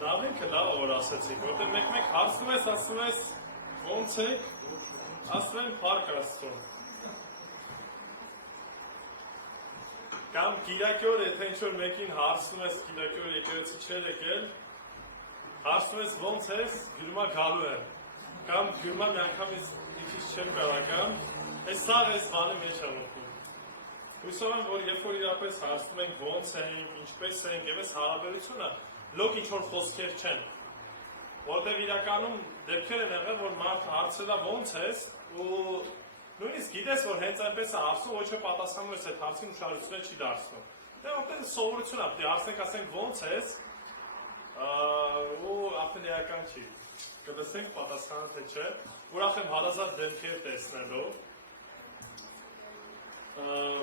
Լավինքը լավը որ ասեցիք, որտեղ մեկ հարցնում ես, ոնց եք, ասում են փառք Աստծուն։ Կամ կիրակի օր, եթե ինչ-որ մեկին հարցնում ես, կիրակի օր եկեղեցի չէր եկել, հարցնում ես ոնց ես, գրումա գալու եմ։ Կամ գրումա մի անգամից մի քիչ չեմ կարական, այս սաղ այս բանի մեջ ամոքում։ Հույսով եմ, որ երբ որ իրապես հարցնում ենք ոնց ենք, ինչպես ենք, և այս հարաբերությունը լոկ ինչ-որ խոսքեր չեն, որտև իրականում դեպքեր են եղել, որ մարդը հարցել է ոնց ես, ու նույնիսկ գիտես, որ հենց այնպես է հարցում, ոչ է պատասխանում ես այդ հարցին ուշադրությունը չի դարձնում։ Դե որտեղ սովորություն է, պետք է հարցնենք, ասենք ոնց ես, ու արդեն իրական չի։ Կտեսենք պատասխանը թե չէ, ուրախ եմ հարազատ դեմքեր տեսնելով,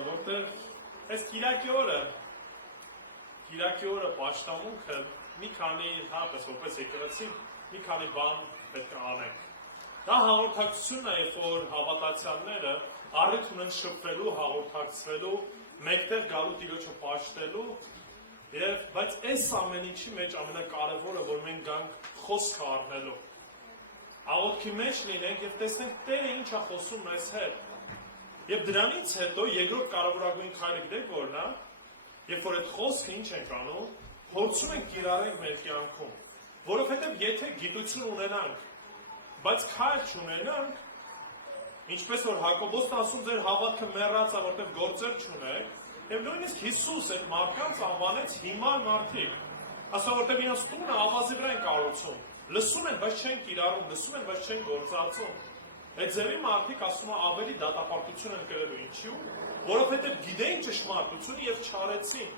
որտեղ այս կիրակի օրը պաշտամունքը մի քանի հապես որպես եկեղեցի մի քանի բան պետք է անենք։ Դա հաղորդակցությունն է, երբ որ հավատացյալները առիթ ունեն շփվելու, հաղորդակցվելու, մեկտեղ գալու Տիրոջը պաշտելու, բայց այս ամեն ինչի մեջ ամենակարևորը, որ մենք գանք խոսք առնելու։ Աղոթքի մեջ լինենք և տեսնենք Տերը ինչ է խոսում մեզ հետ։ Եվ դրանից հետո երկրորդ կարևորագույն քայլը գիտեք որն է, երբ որ այդ խոսքը ինչ ենք անում, փորձում ենք կիրառենք մեր կյանքում, որովհետև եթե գիտություն ունենանք, բայց քայլ չունենանք, ինչպես որ Հակոբոսն ասում ձեր հավատքը մեռած է, որտեղ գործեր չունեք, եւ նույնիսկ Հիսուս այդ մարդկանց անվանեց հիմար մարդիկ, ասա որտեղ իրենց տունը ավազի վրա են կառուցում, լսում են, բայց չեն կիրառում, լսում են, բայց չեն գործածում։ Այդ ձևի մարդիկ ասում են ավելի դատապարտություն են կրելու, ինչու՞, որովհետև գիտեին ճշմարտությունը եւ չարեցին։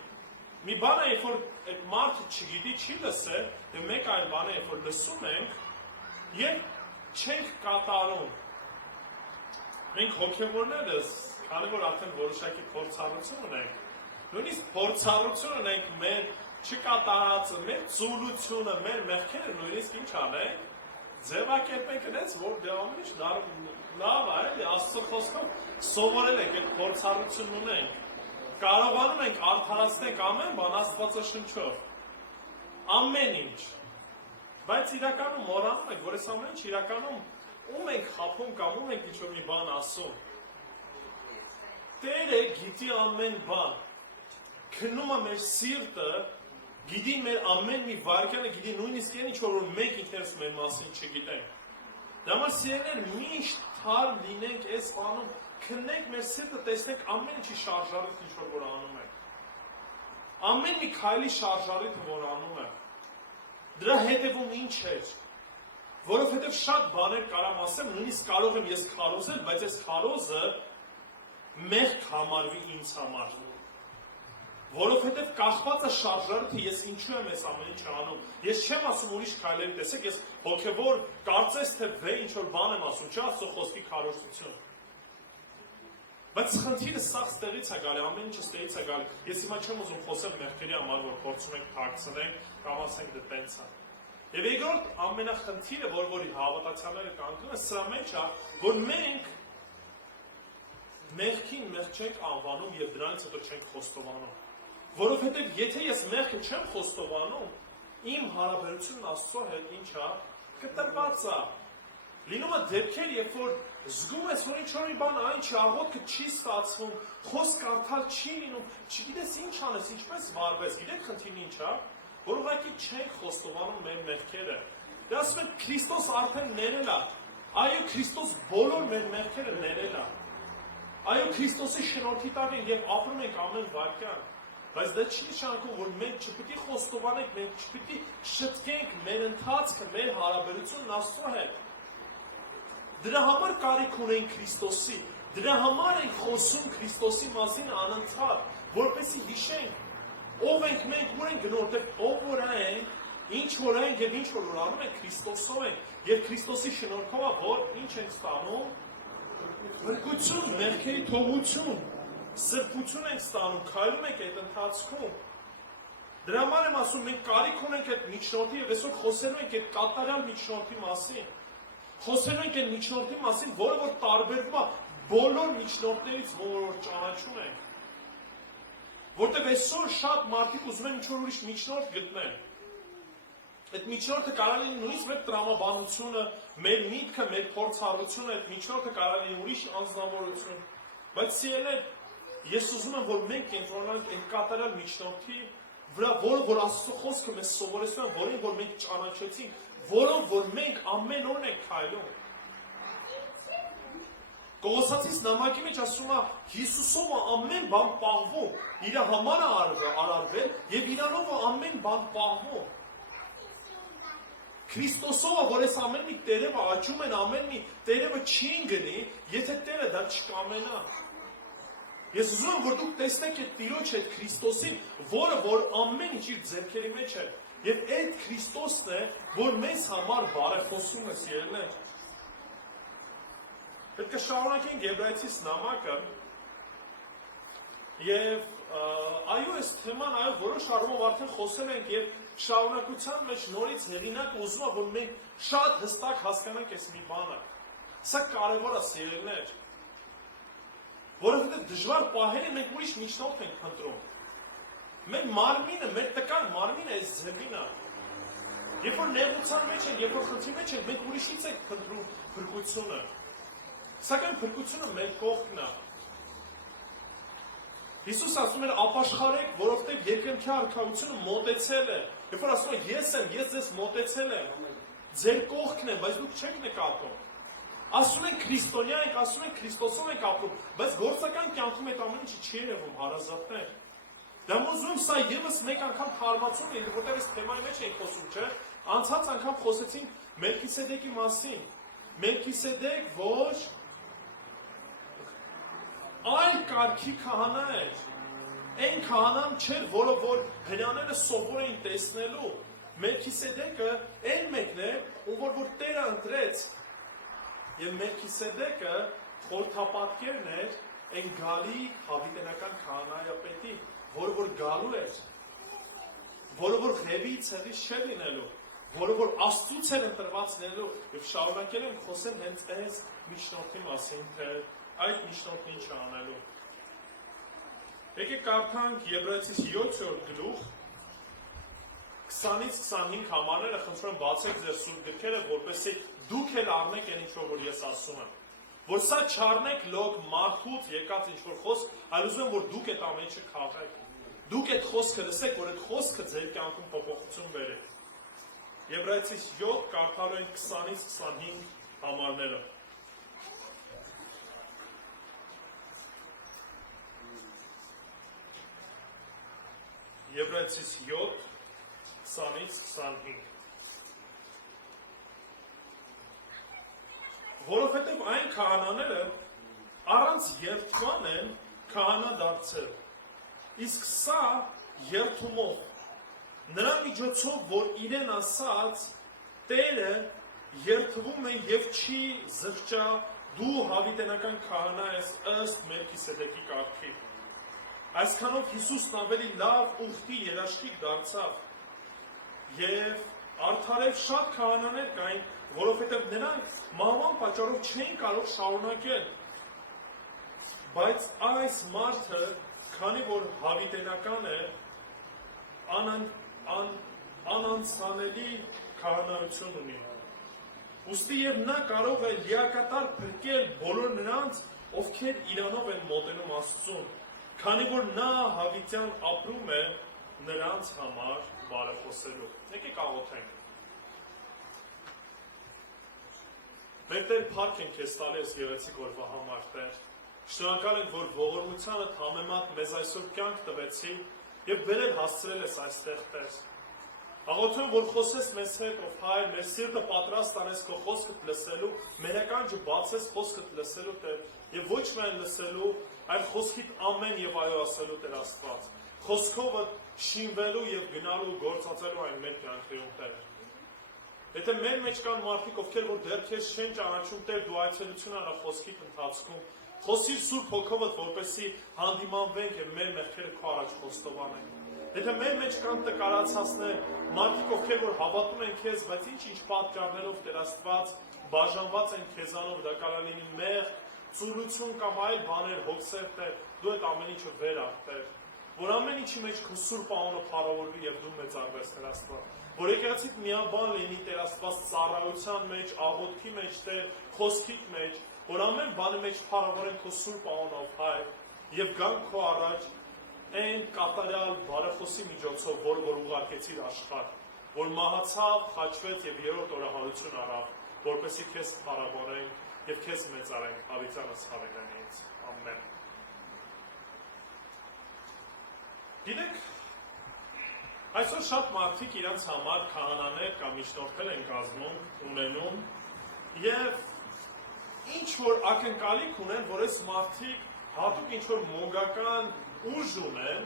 Մի բան է, երբ որ այդ մարդը չգիտի, չի լսել, եւ մեկ այլ բան է, երբ որ լսում ենք եւ չենք կատարում։ Մենք հոգեվորներս, քանի որ արդեն որոշակի փորձառություն ունենք, նույնիսկ փորձառություն ունենք մեր չկատարածը, մեր ծուլությունը, մեր մեղքերը նույնիսկ ինչ անենք, ձևակերպենք այնպես, որ ամեն ինչ լավ է, Աստծո խոսքով սովորել ենք, այդ փորձառությունն ունենք, կարողանում ենք արդարացնենք ամեն բան Աստվածաշնչով, ամեն ինչ, բայց իրականում մոռանում ենք, որ այս ամեն ինչ իրականում ում ենք խաբում կամ ում ենք ինչ-որ մի բան ասում։ Տերը գիտի ամեն բան, քնում է մեր սիրտը, գիտի մեր ամեն մի վարկյանը, գիտի նույնիսկ այն ինչ-որ մենք ինքներս մեր մասին չգիտենք։ Դա համար սիրելիներ միշտ թարմ լինենք այս բանում, քննենք մեր սիրտը, տեսնենք ամեն ինչի շարժառիթը ինչ-որ որ անում ենք։ Ամեն մի քայլի շարժառիթը որ անում ենք։ Դրա հետևում ինչ էր։ Որովհետև շատ բաներ կարամ ասեմ, նույնիսկ կարող եմ ես քարոզել, բայց այս քարոզը մեղք համարվի ինձ համար։ Որովհետև կախված է շարժառիթը, ես ինչու եմ այս ամեն ինչը անում։ Ես չեմ ասում ուրիշ քայլերի, տեսեք, ես հոգևոր կարծես թե ինչ-որ բան եմ ասում, չէ՞ Աստծո խոսքի քարոզություն։ Բայց խնդիրը սա ստեղից է գալի, ամեն ինչը ստեղից է գալի։ Ես հիմա չեմ ուզում խոսել մեղքերի համար, որ փորձում ենք թաքցնենք, կամ ասենք դա տենց է։ Եվ երկրորդ ամենախնդիրը, որ հավատացյալները կանգնում են, սրա մեջ է, որ մենք մեղքին մեղք չենք անվանում եւ դրանից հետո չենք խոստովանում։ Որովհետեւ եթե ես մեղքը չեմ խոստովանում, իմ հարաբերությունն Աստծո հետ ինչ է, կտրված է։ Լինում է դեպքեր, երբ որ զգում ես, որ ինչ-որ մի բան այն չի, աղոթքը չի ստացվում, խոսք կարդալ չի լինում, չգիտես ինչ անես, ինչպես վարվես, գիտեք խնդիրն ինչ է, որ ուղղակի չենք խոստովանում մեր մեղքերը։ Դե ասում են Քրիստոս արդեն ներել է։ Այո, Քրիստոս բոլոր մեր մեղքերը ներել է։ Այո, Քրիստոսի շնորհքի տակ ենք եւ ապրում ենք ամեն վայրկյան։ Բայց դա չի նշանակում, որ մենք չպիտի խոստովանենք, մենք չպիտի շտկենք մեր ընթացքը, մեր հարաբերությունն Աստծո հետ։ Դրա համար կարիք ունենք Քրիստոսի, դրա համար ենք խոսում Քրիստոսի մասին անընդհատ, որպեսզի հիշենք ով ենք մենք, ուր ենք գնում, ով որ ենք, ինչ որ ենք եւ ինչ որ անում ենք Քրիստոսով ենք, եւ Քրիստոսի շնորհքով որ ինչ ենք ստանում, փրկություն, մեղքերի թողություն։ սրբություն ենք ստանում, քայլում ենք այդ ընթացքում։ Դրա համար եմ ասում, մենք կարիք ունենք այդ միջնորդի եւ այսօր խոսելու ենք այդ կատարյալ միջնորդի մասին։ Խոսելու ենք այդ միջնորդի մասին, որը որ տարբերվում է բոլոր միջնորդներից, որ ճանաչում ենք։ Որտեղ այսօր շատ մարդիկ ուզում են ինչ-որ ուրիշ միջնորդ գտնել։ Այդ միջնորդը կարող է նույնիսկ մեր տրամաբանությունը, մեր միտքը, մեր փորձառությունը, այդ միջնորդը կարող է ուրիշ անձնավորություն։ Բայց սիրելիներ, ես ուզում եմ, որ մենք կենտրոնանանք այդ կատարյալ միջնորդի վրա, որը որ Աստծո խոսքը մեզ սովորեցնում է, որին որ մենք ճանաչեցինք, որով որ մենք ամեն օր ենք քայլում։ Կողոսացիս նամակի մեջ ասում է, Հիսուսով ամեն բան պահվում, իր համար է արարվել եւ իրանով ամեն բան պահվում։ Քրիստոսով, որ այս ամեն մի տերևը աճում են, ամեն մի տերևը չի գնի, եթե Տերը դա չկամենա։ Ես ուզում եմ, որ դուք տեսնեք այդ Տիրոջ այդ Քրիստոսին, որը որ ամեն ինչ իր ձեռքերի մեջ է, եւ այդ Քրիստոսն է, որ մեզ համար բարեխոսում է, սիրելիներ։ Պետք է շարունակենք Եբրայեցիս նամակը եւ այո, այս թեման այո որոշ առումով արդեն խոսել ենք եւ շարունակության մեջ նորից հեղինակը ուզում է, որ մենք շատ հստակ հասկանանք այս մի բանը։ Սա կարևոր է, սիրելիներ, որովհետեւ դժվար պահերին մենք ուրիշ միջնորդ ենք փնտրում։ Մեր մարմինը, մեր տկար մարմինը այս ձևին է։ Երբ որ նեղության մեջ ենք, երբ որ խնդրի մեջ ենք, մենք ուրիշից ենք փնտրում փրկությունը։ Սակայն փրկությունը մեր կողքն է։ Հիսուս ասում էր ապաշխարեք, որովհետև երկնքի արքայությունը մոտեցել է։ Երբ որ ասում է ես եմ, ես ձեզ մոտեցել եմ, ձեր կողքն եմ, բայց դուք չեք նկատում։ Ասում են քրիստոնյա ենք, ասում են Քրիստոսով ենք ապրում, բայց գործական կյանքում այդ ամեն ինչը չի երևում, հարազատներ։ Դա ուզում սա եւս մեկ անգամ հարվածում է, որտեղ այս թեմայի մեջ ենք խոսում, չէ՞։ Անցած անգամ խոսեցինք Մելքիսեդեկի մասին։ Մելքիսեդեկ որ այլ կարգի քահանա էր։ Այն քահանան չէր, որը որ հրյաները սովոր էին տեսնելու։ Մելքիսեդեկը այն մեկն է, ում որ Տերը ընտրեց։ Եվ Մելքիսեդեկը խորհրդապատկերն էր այն գալիք հավիտենական քահանայապետի, որը որ գալու էր, որը որ Ղևի ցեղից չէր լինելու, որը որ Աստծուց էր ընտրված լինելու, եւ շարունակել ենք խոսել հենց այս միջնորդի մասին, թե այդ միջնորդն ինչ անելու։ Եկեք կարդանք Եբրայեցիս 7-րդ գլուխ 20-ից 25 համարները, խնդրում եմ բացեք ձեր սուրբ գրքերը, որպեսզի դուք էլ առնեք այն ինչ որ ես ասում եմ։ Որ սա չառնեք լոկ մարդուց եկած ինչ որ խոսք, այլ ուզում եմ որ դուք այդ ամեն ինչը քաղեք։ Դուք այդ խոսքը լսեք, որ այդ խոսքը ձեր կյանքում փոփոխություն բերի։ Եբրայեցիս 7 կարդալու են 20-ից 25 համարները։ Եբրայեցիս 7 20-ից 25 Որովհետև այն քահանաները առանց երդման են քահանա դարձել, իսկ սա երդումով, նրա միջոցով, որ իրեն ասած Տերը երդվում է և չի զղջա դու հավիտենական քահանա ես ըստ Մելքիսեդեկի կարգի։ Այսքանով Հիսուսն ավելի լավ ուխտի երաշխիք դարձավ և արդարև շատ քահանաներ կային, որովհետև նրանք մահվան պատճառով չէին կարող շարունակել, բայց այս մարդը, քանի որ հավիտենական է, անանցանելի քահանայություն ունի։ Ուստի և նա կարող է լիակատար փրկել բոլոր նրանց, ովքեր իրանով են մոտենում Աստծուն, քանի որ նա հավիտյան ապրում է նրանց համար բարեխոսելու։ Եկեք աղոթենք։ Մեր Տեր, փառք ենք քեզ տալիս եղեցիկ օրվա համար, Տեր։ Շնորհակալ ենք, որ ողորմությանդ համեմատ մեզ այսօր կյանք տվեցի եւ բերել հասցրել ես այստեղ, Տեր։ Աղոթում որ խոսես մեզ հետ, ով Հայր, մեր սիրտը պատրաստ անես քո խոսքդ լսելու, մեր ականջը բացես խոսքդ լսելու, Տեր, եւ ոչ միայն լսելու, այլ խոսքիդ ամեն եւ այո ասելու, Տեր Աստված։ Խոսքովը շինվելու եւ գնալու գործածելու այն մեր կյանքում, Տեր։ Եթե մեր մեջ կան մարդիկ, ովքեր որ դեռ քեզ չեն ճանաչում, Տեր, դու այցելություն արա խոսքիդ ընթացքում Խոսիր Սուրբ Հոգովդ, որպեսզի հանդիմանվենք եւ մեր մեղքերը քո առաջ խոստովանենք։ Եթե մեր մեջ կան տկարացածներ, մարդիկ ովքեր որ հավատում են քեզ, բայց ինչ պատճառներով Տեր Աստված բաժանված են քեզանով, դա կարող լինի մեղք, ծուլություն կամ այլ բաներ, հոգսեր, Տեր, դու այդ ամեն ինչը վեր աղ, Տեր, որ ամեն ինչի մեջ քո Սուրբ անունը փառավորվի եւ դու մեծարվես, Տեր Աստված։ Որ եկեղեցիդ միաբան լինի, Տեր Աստված, ծառայության մեջ, աղոթքի մեջ, Տեր, խոսքի մեջ, որ ամեն բանի մեջ փառավորեն քո Սուրբ անունով, Հայր, եւ գան քո առաջ այն կատարյալ բարեխոսի միջոցով, որ ուղարկեցիր աշխարհ, որ մահացավ, խաչվեց եւ երրորդ օրը հարություն առավ, որպեսզի քեզ փառավորենք եւ քեզ մեծարենք հավիտյանս հավիտյանից։ Ամեն։ Գիտեք, այսօր շատ մարդիկ իրենց համար քահանաներ կամ միջնորդներ են կազմում, ունենում եւ ինչ որ ակնկալիք ունեն, որ այս մարդիկ հատուկ ինչ որ մոգական ուժ ունեն,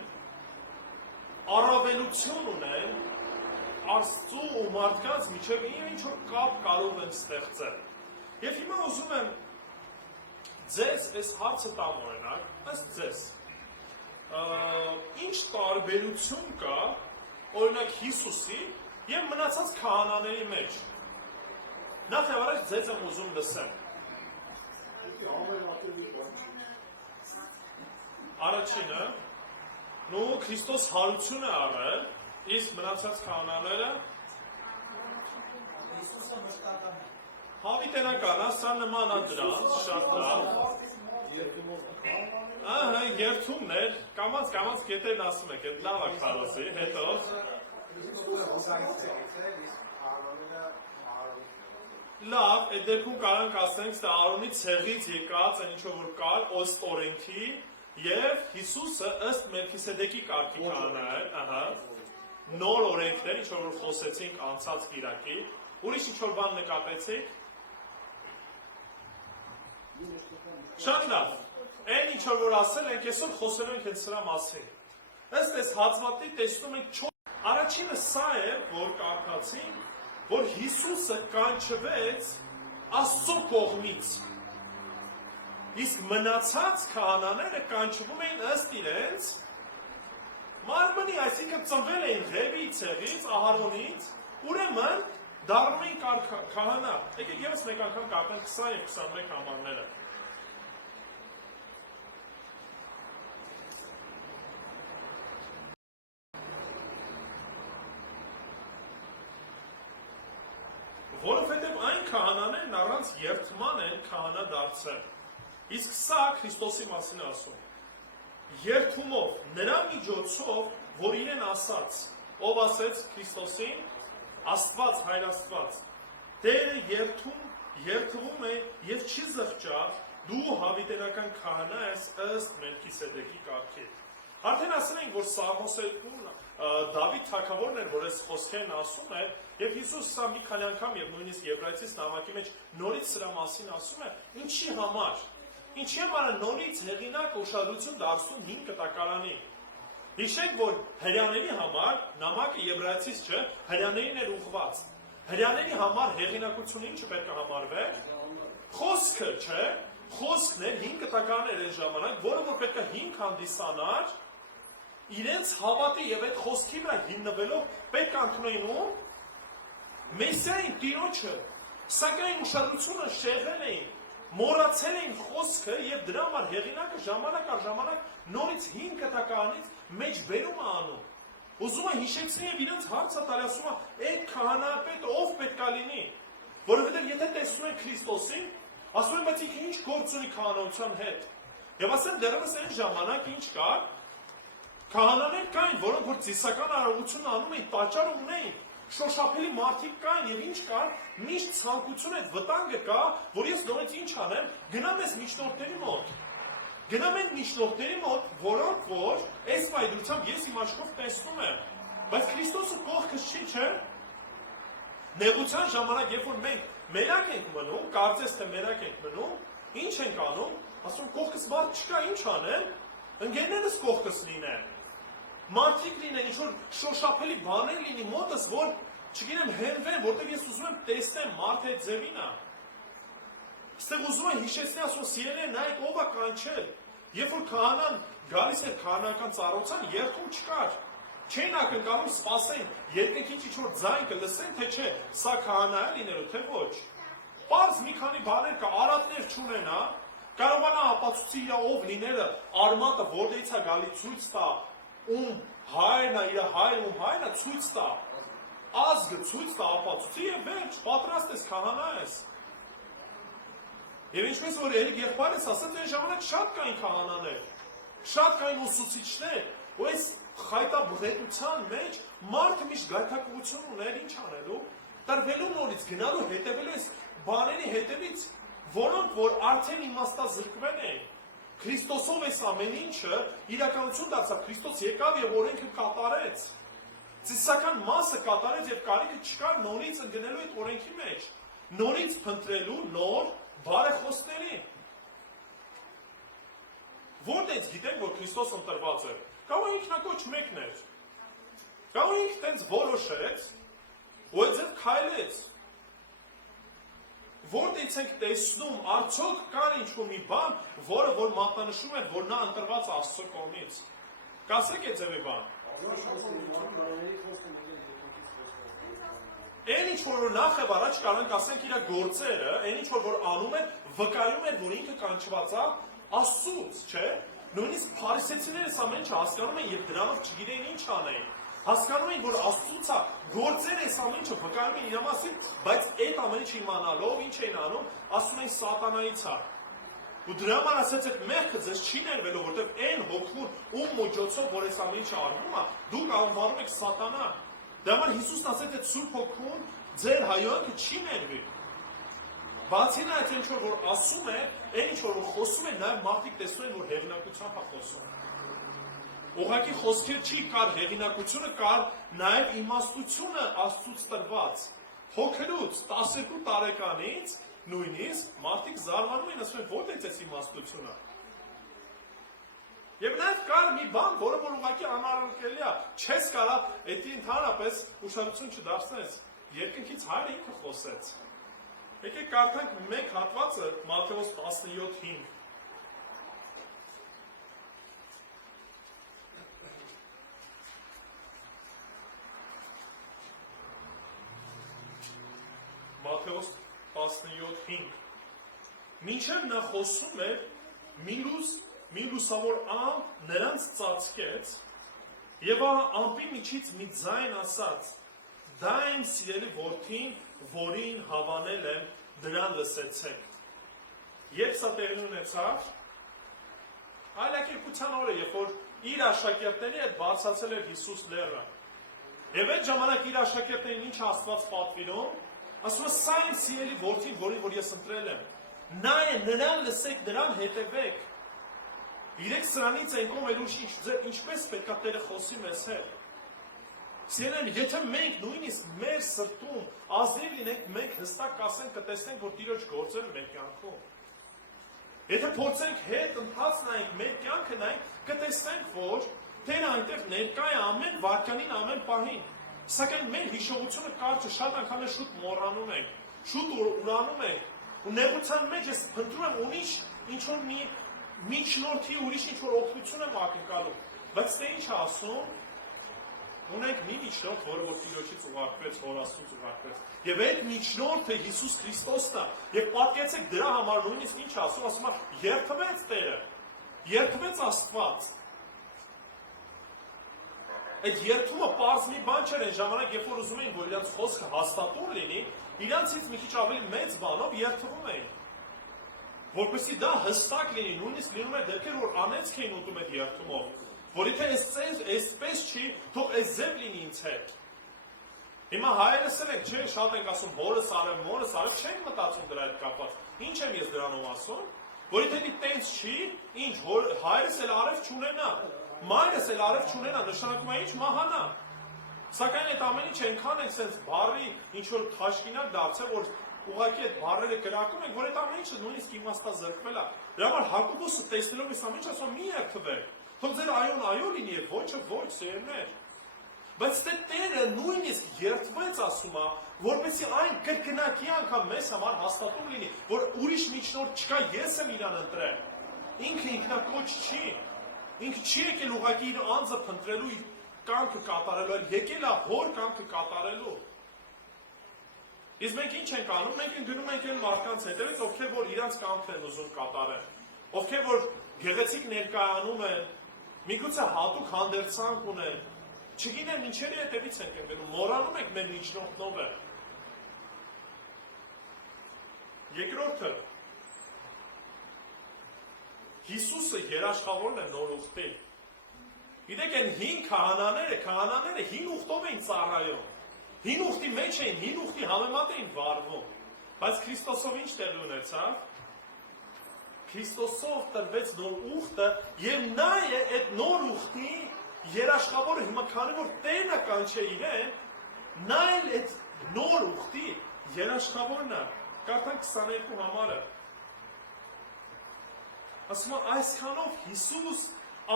առավելություն ունեն, Աստծու ու մարդկանց միջև ինչ որ կապ կարող են ստեղծել։ Եվ հիմա ուզում եմ ձեզ այս հարցը տամ օրինակ, ըստ ձեզ, ինչ տարբերություն կա օրինակ Հիսուսի եւ մնացած քահանաների մեջ։ Նախ եւ առաջ ձեզ եմ ուզում լսեմ։ Առաջինը, նու Քրիստոս հարություն է առել, իսկ մնացած քահանաները հավիտենական, սա նման է դրանց, շատ լավ։ Ահա, երթումներ, կամաց կետերն ասում եք, այդ լավ է քարոզի, հետո լավ, այդ դեպքում կարանք ասենք, թե Արոնի ցեղից եկած այն ինչ որ կար, ըստ օրենքի, եւ Հիսուսը ըստ Մելքիսեդեկի կարգի քահանա էր, ահա, նոր օրենքներ, ինչ որ խոսեցինք անցած Կիրակի, ուրիշ ինչ որ բան նկատեցիք։ Շատ լավ, այն ինչ որ ասել ենք, այսօր խոսելու ենք հենց սրա մասին։ Ըստ այս հացվածի տեսնում ենք 4 Առաջինը սա է, որ կարդացինք, որ Հիսուսը կանչվեց Աստծո կողմից։ Իսկ մնացած քահանաները կանչվում էին ըստ իրենց մարմնի, այսինքն ծնվել էին Ղևի ցեղից, Ահարոնից, ուրեմն դառնում էին քահանա։ Եկեք ևս մեկ անգամ կարդանք 20 եւ 21 համարները։ Որովհետև այն քահանաներն առանց երդման են քահանա դարձել։ Իսկ սա Քրիստոսի մասին է ասում։ Երդումով, նրա միջոցով, որ իրեն ասաց, ով ասեց Քրիստոսին, Աստված, Հայր Աստված, Տերը երդվում է եւ չի զղջա, դու հավիտենական քահանա ես ըստ Մելքիսեդեկի կարգի։ Արդեն ասել ենք, որ Սաղմոսերուն Դավիթ թագավորն էր, որ այս խոսքերն ասում է, եւ Հիսուս սա մի քանի անգամ եւ նույնիսկ Եբրայեցիս նամակի մեջ նորից սրա մասին ասում է, ինչի համար։ Ինչի համար է նորից հեղինակ ուշադրություն դարձնում 5 կտակարանի։ Հիշենք, որ հրյաների համար նամակը Եբրայեցիս չէ, հրյաներին էր ուղղված։ Հրյաների համար հեղինակությունը ինչը պետք է համարվեր։ Խոսքը, չէ, խոսքն էր 5 կտակարներ այն ժամանակ, որը որ պետք է 5 հանդիսանար, իրենց հավատի եւ այդ խոսքի վրա հիմնվելով պետք է ընդունեին ու Մեսիային Տիրոջը, սակայն ուշադրությունը շեղել էին, մոռացել էին խոսքը եւ դրա համար հեղինակը ժամանակ առ ժամանակ նորից 5 կտակարանից մեջ բերում է անում։ Ուզում է հիշեցնի եւ իրենց հարցը տալի, ասում է, այդ քահանայապետը ով պետք է լինի, որովհետեւ եթե տեսնում են Քրիստոսին, ասում են, բայց ինքը ինչ գործ ունի քահանայության հետ։ Եվ ասեմ, դեռևս այն ժամանակ ինչ կար, քահանաներ կային, որոնք որ ծիսական արարողություն անում էին, տաճար ունեին, շոշափելի մարդիկ կային եւ ինչ կար, միշտ ցանկություն այդ վտանգը կա, որ ես նորից ինչ անեմ, գնամ այս միջնորդների մոտ։ Գնամ այդ միջնորդների մոտ, որոնք որ այս վայրությամբ ես իմ աչքով տեսնում եմ, բայց Քրիստոսը կողքս չի, չէ՞։ Նեղության ժամանակ, երբ որ մենք մենակ ենք մնում, կարծես թե մենակ ենք մնում, ինչ ենք անում, ասում կողքս մարդ չկա, ինչ անեմ, ընկերներս կողքս լինեն։ Մարդիկ լինեն, ինչ որ շոշափելի բաներ լինի մոտս, որ չգիտեմ հենվեն, որտեղ ես ուզում եմ տեսնեմ մարդը այդ ձևին է։ Ստեղ ուզում են հիշեցնել, ասում սիրելիներ, նայեք ով է կանչել։ Երբ որ քահանան գալիս էր քահանական ծառայության, երթում չկար։ Չեն ակնկալում սպասեն, երկնքից ինչ-որ ձայն կլսեն, թե չէ, սա քահանա է լինելու, թե ոչ։ Պարզ մի քանի բաներ կա, արատներ չունենա, կարողանա ապացուցի իր ով լինելը, արմատը որտեղից է գալի ցույց տա, ում հայրն է, իր հայրը ում հայրն է ցույց տա, ազգը ցույց տա, ապացուցի եւ վերջ, պատրաստ ես քահանա ես։ Եվ ինչպես որ Էլիկ եղբայրս ասաց, այն ժամանակ շատ կային քահանաներ, շատ կային ուսուցիչներ, ու այս խայտաբղետության մեջ մարդը միշտ գայթակղություն ուներ ինչ անելու, տրվելու նորից, գնալու հետևելու այս բաների հետևից, որոնք որ արդեն իմաստազրկվել էին։ Քրիստոսով այս ամեն ինչը իրականություն դարձավ, Քրիստոս եկավ եւ օրենքը կատարեց։ Ծիսական մասը կատարեց եւ կարիքը չկար նորից ընկնելու այդ օրենքի մեջ, նորից փնտրելու նոր բարեխոսներին։ Որտե՞ց գիտենք, որ Քրիստոս ընտրված է։ Կարող է ինքնակոչ մեկն էր։ Կարող է ինքը տենց որոշեց, ու այդ քայլեց։ Որտե՞ց ենք տեսնում, արդյոք կար ինչ-որ մի բան, որը որ մատնանշում էր, որ նա ընտրված Աստծո կողմից։ Կասեք այդ ձևի բան։ Այն ինչ որ նախ եւ առաջ կարող ենք ասենք իր գործերը, այն ինչ որ անում է, վկայում է, որ ինքը կանչված է Աստծուց, չէ՞։ Նույնիսկ փարիսեցիները ամեն ինչ հասկանում են եւ դրանով չգիտեին ինչ անեին։ Հասկանում են, որ Աստծուց է, գործերը այս ամեն ինչը վկայում են իր մասին, բայց այդ ամեն ինչը իմանալով ինչ էին անում, ասում են սատանայից է։ Ու դրա համար ասած այդ մեղքը ձեզ չի ներվելու, որովհետև այն հոգուն ում միջոցով որ այս ամեն ինչը արվում է, դուք անվանում եք սատանա։ Դրա համար Հիսուսն ասեց այդ Սուրբ Հոգուն ձեր հայոյանքը չի ներվի։ Բացի այդ ինչ որ ասում է, այն ինչ որ խոսում է, նաև մարդիկ տեսնում են, որ հեղինակությամբ է խոսում։ Ուղղակի խոսքեր չի կար հեղինակությունը, կար նաև իմաստությունը Աստծուց տրված։ Հոգերուց 12 տարեկանից նույնիսկ մարդիկ զարմանում են, ասում են, որտե՞ց է իմաստությունը։ Եվ նաև կար մի բան, որը որ ուղղակի անառարկելի է, չես կարա էդի ընդհանրապես ուշադրություն չդարձնես։ Երկնքից հայրը ինքը խոսեց։ Եկեք կարդանք մեկ հատվածը Մատթեոս 17:5։ Մատթեոս 17:5։ Մինչև նա խոսում էր, մի լուսավոր ամպ նրանց ծածկեց, եւ ամպի միջից մի ձայն ասաց. դա իմ սիրելի որդին, որին հավանել եմ, դրան լսեցեք։ Երբ սա տեղի ունեցավ, այլակերպության օրը, երբ որ իր աշակերտների հետ բարձրացել էր Հիսուս լեռը, եւ այդ ժամանակ իր աշակերտներին ինչ Աստված պատվիրում, ասում է սա իմ սիրելի որդին, որին որ ես ընտրել եմ, նա է, նրան լսեք, նրան հետևեք։ Իրեք սրանից են կողմ էլ ինչպես պետք է Տերը խոսի մեզ հետ։ Սիրելիներ, եթե մենք նույնիսկ մեր սրտում ազնիվ լինենք, մենք հստակ կասենք, կտեսնենք, որ Տիրոջ գործերը մեր կյանքում։ Եթե փորձենք հետ ընթաց նայենք, մեր կյանքը նայենք, կտեսնենք, որ Տերը այնտեղ ներկա է ամեն վարքյանին, ամեն պահին։ Սակայն մեր հիշողությունը կարճ է, շատ անգամ շուտ մոռանում ենք, շուտ ուրանում ենք, ու նեղության մեջ ես փնտրում եմ ուրիշ ինչ-որ մի միջնորդի ուրիշ ինչ-որ օգնություն եմ ակնկալում, բայց դե ինչ ասում, ունենք մի միջնորդ, որը որ Տիրոջից ուղարկվեց, որ Աստծուց ուղարկվեց, եւ այդ միջնորդը Հիսուս Քրիստոսն է, եւ պատկեցեք դրա համար նույնիսկ ինչ ասում, ասում է երբվեց Տերը, երբվեց Աստված։ Այդ երթումը պարզ մի բան չէր այն ժամանակ, երբ որ ուզում էին, որ իրանց խոսքը հաստատուն լինի, իրանցից մի քիչ ավելի մեծ բանով երթվում էին։ Որպեսզի դա հստակ լինի, նույնիսկ լինում է դեպքեր, որ անեցք էին ուտում այդ երթումով, որ եթե այսպես չի, թող այս ձև լինի ինձ հետ։ Հիմա հայերս էլ ենք, չէ, շատ ենք ասում, հորս արև, մորս արև, չենք մտածում դրա հետ կապված։ Ինչ եմ ես դրանով ասում, որ եթե դի տենց չի, ինչ, հայերս էլ արև չունենա, մայրս էլ արև չունենա, նշանակում է ինչ, մահանա։ Սակայն այդ ամեն ինչ այնքան ենք սենց բարի, ինչ-որ թաշկինակ դարձել, որ ուղղակի այդ բառերը կրակում ենք, որ այդ ամեն ինչը նույնիսկ իմաստազրկվել է։ Դրա համար Հակոբոսը տեսնելով այս ամեն ինչը ասում մի երթվեք, թող ձեր այոն այո լինի եւ ոչը ոչ, սերներ։ Բայց դե Տերը նույնիսկ երդվեց ասում է, որպեսզի այն կրկնակի անգամ մեզ համար հաստատում լինի, որ ուրիշ միջնորդ չկա, ես եմ իրան ընտրել։ Ինքը ինքնակոչ չի։ Ինքը չի եկել ուղղակի իր անձը փնտրելու, իր կամքը կատարելու, այլ եկել է հոր կամքը կատարելու։ Իսկ մենք ինչ ենք անում, մենք գնում ենք այն մարդկանց հետևից, ովքեր որ իրանց կամքն են ուզում կատարեն, ովքեր որ գեղեցիկ ներկայանում են, միգուցե հատուկ հանդերձանք ունեն, չգիտեմ ինչերի հետևից ենք ընկնում, մոռանում ենք մեր միջնորդները։ Երկրորդը, Հիսուսը երաշխավորն է նոր ուխտի։ Գիտեք այն հին քահանաները հին ուխտով էին ծառայում։ Հին ուխտի մեջ էին, հին ուխտի համեմատ էին վարվում, բայց Քրիստոսով ինչ տեղի ունեցավ։ Քրիստոսով տրվեց նոր ուխտը եւ նա է այդ նոր ուխտի երաշխավորը, հիմա քանի որ Տերն է կանչել իրեն, նա էլ այդ նոր ուխտի երաշխավորն է։ Կարդանք 22 համարը։ Ասում է այսքանով Հիսուս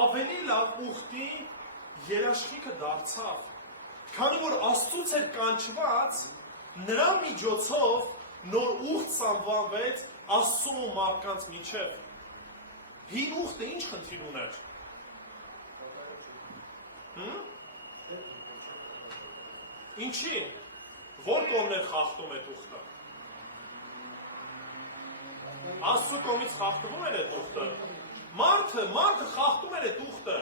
ավելի լավ ուխտի երաշխիքը դարձավ։ Քանի որ Աստծուց էր կանչված, նրա միջոցով նոր ուխտ սանվանվեց Աստծու ու մարդկանց միջև։ Հին ուխտը ինչ խնդիր ուներ։ Ինչի։ Որ կողմն էր խախտում այդ ուխտը։ Աստծու կողմից խախտվում էր այդ ուխտը։ Մարդը խախտում էր այդ ուխտը։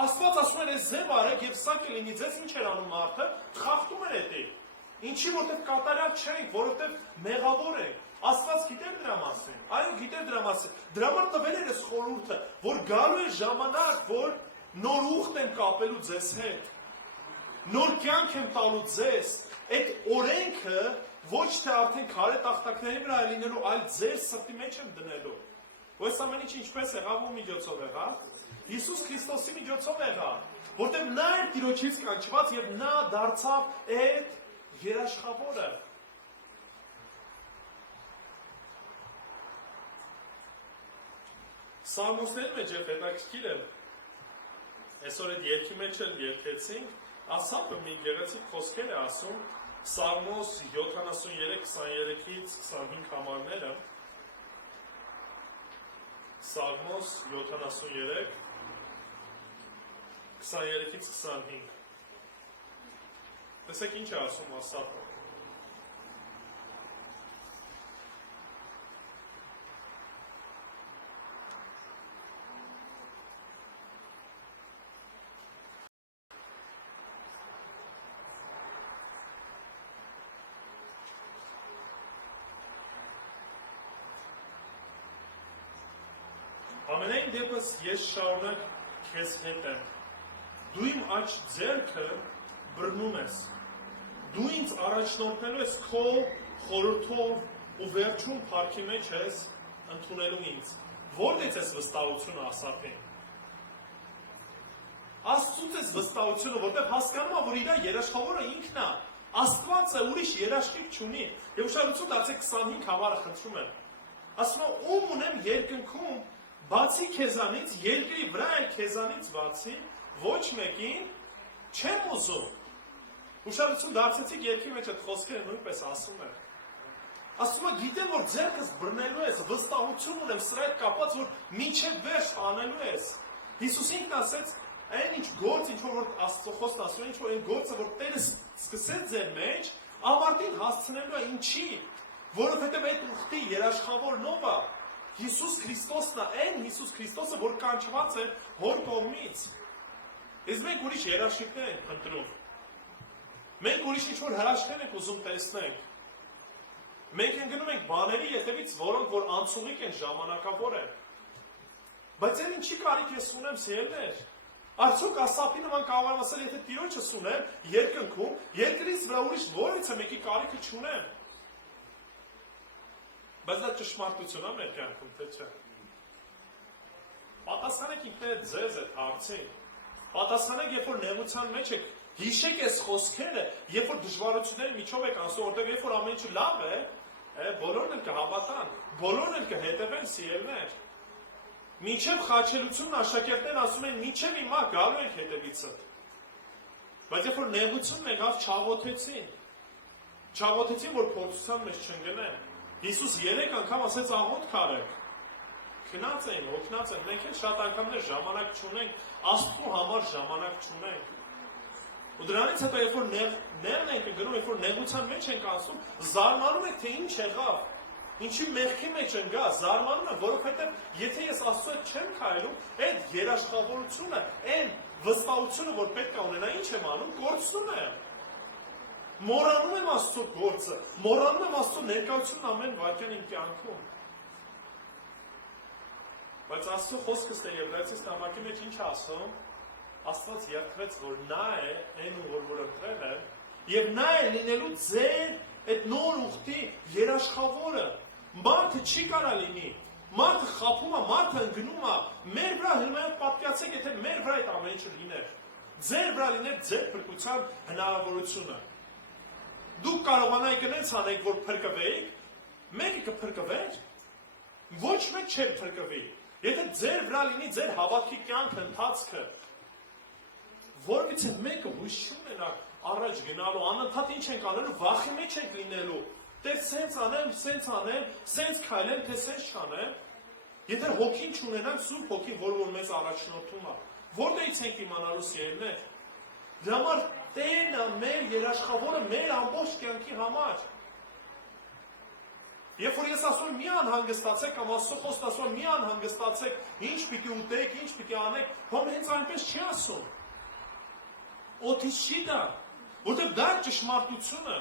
Աստված ասում էր, ես ձև արեք և սա կլինի, ձեզ ինչ էր անում մարդը, խախտում էր էդի։ Ինչի, որտև կատարյալ չենք, որովհետև մեղավոր ենք։ Աստված գիտեր դրա մասին, այո գիտեր դրա մասին, դրա համար տվել էր այս խորհուրդը, որ գալու է ժամանակ, որ նոր ուխտ եմ կապելու ձեզ հետ, նոր կյանք եմ տալու ձեզ, այդ օրենքը ոչ թե արդեն քարե տախտակների վրա է լինելու, այլ ձեր սրտի մեջ եմ դնելու։ Ու այս ամեն ինչ ինչպես եղավ ու միջոցով եղավ։ Հիսուս Քրիստոսի միջոցով եղավ, որտեղ նա էր Տիրոջից կանչված եւ նա դարձավ այդ երաշխավորը։ Սաղմոսների մեջ է հետաքրքիր է, այսօր այդ երգի մեջ էլ երգեցինք, Ասափը մի գեղեցիկ խոսքեր է ասում, Սաղմոս 73-23-ից 25 համարները, Սաղմոս 73 23-ից 25 Տեսեք ինչ է ասում Ասափը։ Ամենայն դեպս ես շարունակ քեզ հետ եմ, դու իմ աջ ձեռքը բռնում ես, դու ինձ առաջնորդելու ես քո խորհրդով ու վերջում փառքի մեջ ես ընդունելու ինձ, որտե՞ց ես վստահությունը Ասափին։ Աստծուց ես վստահությունը, որտեղ հասկանում է, որ իր երաշխավորը ինքն է, Աստված է, ուրիշ երաշխիք չունի, եւ ուշադրություն դարձեք 25 համարը խնդրում եմ, ասում է ում ունեմ երկնքում, բացի քեզանից, երկրի վրա է քեզանից բացի, ոչ մեկին չեմ ուզում։ Ուշադրություն դարձեցիք երկրի մեջ այդ խոսքերը նույնպես ասում է։ Ասում է գիտեմ, որ ձեռքս բռնելու ես, վստահություն ունեմ սրա հետ կապված, որ մինչև վերջ անելու ես։ Հիսուս ինքն ասեց, այն ինչ գործ, ինչ որ Աստծո խոսքն ասում է, ինչ որ այն գործը, որ Տերը սկսեց ձեր մեջ, ավարտին հասցնելու է ինչի, որովհետև այդ ուխտի երաշխավորնով է Հիսուս Քրիստոսն է, այն Հիսուս Քրիստոսը, որ կանչված է հոր կողմից։ Իսկ մենք ուրիշ երաշխիքներ ենք փնտրում։ Մենք ուրիշ ինչ-որ հրաշքներ ենք ուզում տեսնենք։ Մենք ընկնում ենք բաների հետևից, որոնք որ անցուղիկ են, ժամանակավոր են։ Բայց այն ինչի կարիք ես ունեմ, սիրելիներ։ Արդյոք Ասափի նման կարող եմ ասել, եթե Տիրոջս ունեմ, երկնքում, երկրից վրա ուրիշ որևիցե մեկի կարիքը չունեմ։ Բայց դա ճշմարտություն է մեր կյանքում, թե չէ։ Պատասխանեք ինքներդ ձեզ այդ հարցին։ Պատասխանեք, երբ որ նեղության մեջ եք, հիշեք այս խոսքերը, երբ որ դժվարությունների միջով եք անցնում, որտեղ երբ որ ամեն ինչը լավ է, բոլորն էլ կհավատան, բոլորն էլ կհետևեն, սիրելիներ։ Մինչև խաչելությունն աշակերտներն ասում են, մինչև հիմա գալու ենք հետևիցը։ Բայց երբ որ նեղությունն եկավ, չաղոթեցին, որ փորձության մեջ չընկնեն։ Հիսուս 3 անգամ ասեց աղոթք արեք։ Քնած էին, հոգնած են, մենք էլ շատ անգամներ ժամանակ չունենք, Աստծո համար ժամանակ չունենք։ Ու դրանից հետո երբ որ ներն ենք գնում, երբ որ նեղության մեջ ենք անցնում, զարմանում եք, թե ինչ եղավ։ Ինչի մեղքի մեջ ընկա, զարմանում եմ, որովհետև եթե ես Աստծո հետ չեմ քայլում, այդ երաշխավորությունը, այն վստահությունը, որ պետք է ունենա, ինչ եմ անում, կորցնում եմ։ Մոռանում եմ Աստծո գործը, մոռանում եմ Աստծո ներկայությունն ամեն վայրկյան իմ կյանքում։ Բայց Աստծո խոսքը ստե Եբրայեցիս նամակի մեջ ինչ ասում, Աստված երդվեց, որ նա է, այն ու որ ընտրել է, եւ նա է լինելու ձեր այդ նոր ուխտի երաշխավորը։ Մարդը չի կարա լինի, մարդը խափում է, մարդը ընկնում է, մեր վրա հիմա պատկացեք, եթե մեր վրա այդ ամեն ինչը լիներ, ձեր վրա լիներ ձեր փրկության հնարավորությունը։ Դուք կարողանայիք այնց անեք, որ փրկվեիք, մեկը կփրկվեր, ոչ մեկ չէր փրկվի։ Եթե ձեր վրա լինի ձեր հավատքի կյանքը, ընթացքը, որովհետև մեկը հույս չունենա առաջ գնալու, անընդհատ ինչ ենք անելու, վախի մեջ ենք լինելու։ Տեր սենց անեմ, սենց քայլեմ, թե սենց չանեմ։ Եթե հոգին չունենանք, Սուրբ Հոգին, որ մեզ առաջնորդում է, որտեղից ենք իմանալու սիրելիներ։ Դրա համար Տերն է մեր երաշխավորը մեր ամբողջ կյանքի համար։ Երբ որ ես ասում մի անհանգստացեք, կամ Աստծո խոսքը ասում մի անհանգստացեք, ինչ պիտի ուտեք, ինչ պիտի անեք, հոմ հենց այնպես չի ասում։ Օդից չի դա, որտեղ դա ճշմարտությունը։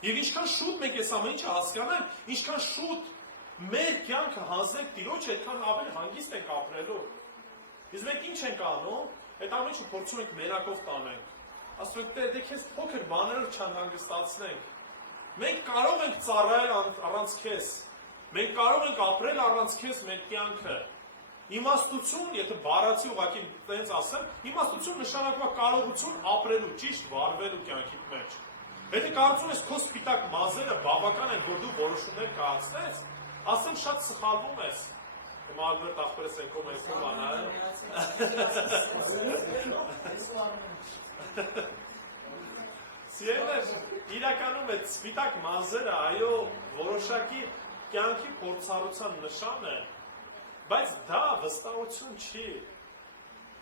Եվ ինչքան շուտ մենք այս ամեն ինչը հասկանանք, ինչքան շուտ մեր կյանքը հանձնենք Տիրոջ, այդքան ավելի հանգիստ ենք ապրելու։ Իսկ մենք ինչ ենք անում, այդ ամեն ինչը փորձում ենք մենակով տանենք։ Ասում ենք, դե քեզ փոքր բաներով չանհանգստացնենք։ Մենք կարող ենք ծառայել առանց քեզ։ Մենք կարող ենք ապրել առանց քեզ մեր կյանքը։ Իմաստություն, եթե բառացի ուղղակի տենց ասեմ, իմաստություն նշանակում է կարողություն ապրելու, ճիշտ վարվելու կյանքի մեջ։ Եթե կարծում ես քո սպիտակ մազերը բավական են, որ դու որոշումներ կայացնես, ասեմ շատ սխալվում ես։ Հիմա Ալբերտ ախպերս են կոմենտում անալ։ Սիրելիներ, իրականում այդ սպիտակ մազերը, այո, որոշակի կյանքի փորձառության նշան է, բայց դա վստահություն չի։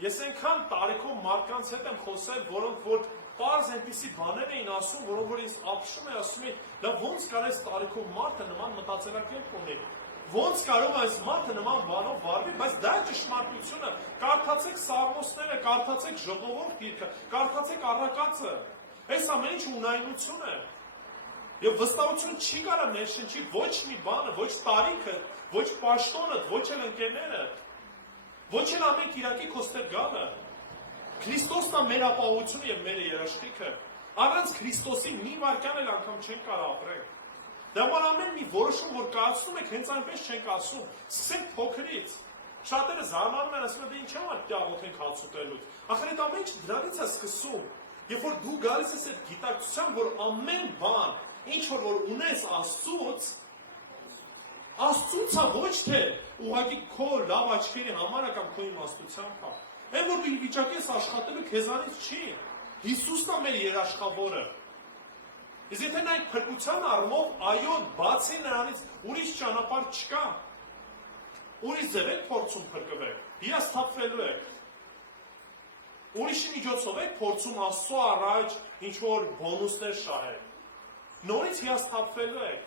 Ես այնքան տարիքով մարդկանց հետ եմ խոսել, որոնք որ պարզ այնպիսի բաներ էին ասում, որոնք որ ես ապշում եմ, ասում եմ, դա ոնց կարող է տարիքով մարդը նման մտածելակերպ ունի։ Ոնց կարող է այս մարդը նման բանով վարվի, բայց դա ճշմարտությունը։ Կարդացեք Սաղմոսները, կարդացեք Ժողովուրդ գիրքը, կարդացեք Առակացը։ Այս ամեն ինչը ունայնություն է։ Եվ վստահություն չի կարող ներշնչի ոչ մի բանը, ոչ տարիքը, ոչ պաշտոնը, ոչ էլ ընկերները, ոչ էլ ամեն կիրակի կոստեր գալը։ Քրիստոսն է մեր ապահովությունը եւ մեր երաշխիքը։ Առանց Քրիստոսի մի վայրկյան էլ անգամ չենք կարող ապրել։ Դա որ ամեն մի որոշում, որ կայացնում եք, հենց այնպես չենք ասում։ Սկսենք փոքրից։ Շատերը զարմանում են, ասում են, դե ինչա՞ որ աղոթենք հաց ուտելուց։ Ախր այդ ամեն ինչը դրանից է սկսում։ Երբ որ դու գալիս ես այդ գիտակցությամբ, որ ամեն բան, ինչ որ ունես Աստծուց է, ոչ թե ուղղակի քո լավ աչքերի համար է կամ քո իմաստությամբ է։ Այն որ դու վիճակի ես աշխատելու քեզանից չի։ Հիսուսն է մեր երաշխավորը։ Իսկ եթե նայեք փրկության առումով, այո, բացի նրանից ուրիշ ճանապարհ չկա։ Ուրիշ ձև եք փորձում փրկվել, հիասթափվելու եք։ Ուրիշի միջոցով եք փորձում Աստծո առաջ ինչ-որ բոնուսներ շահել։ Նորից հիասթափվելու եք։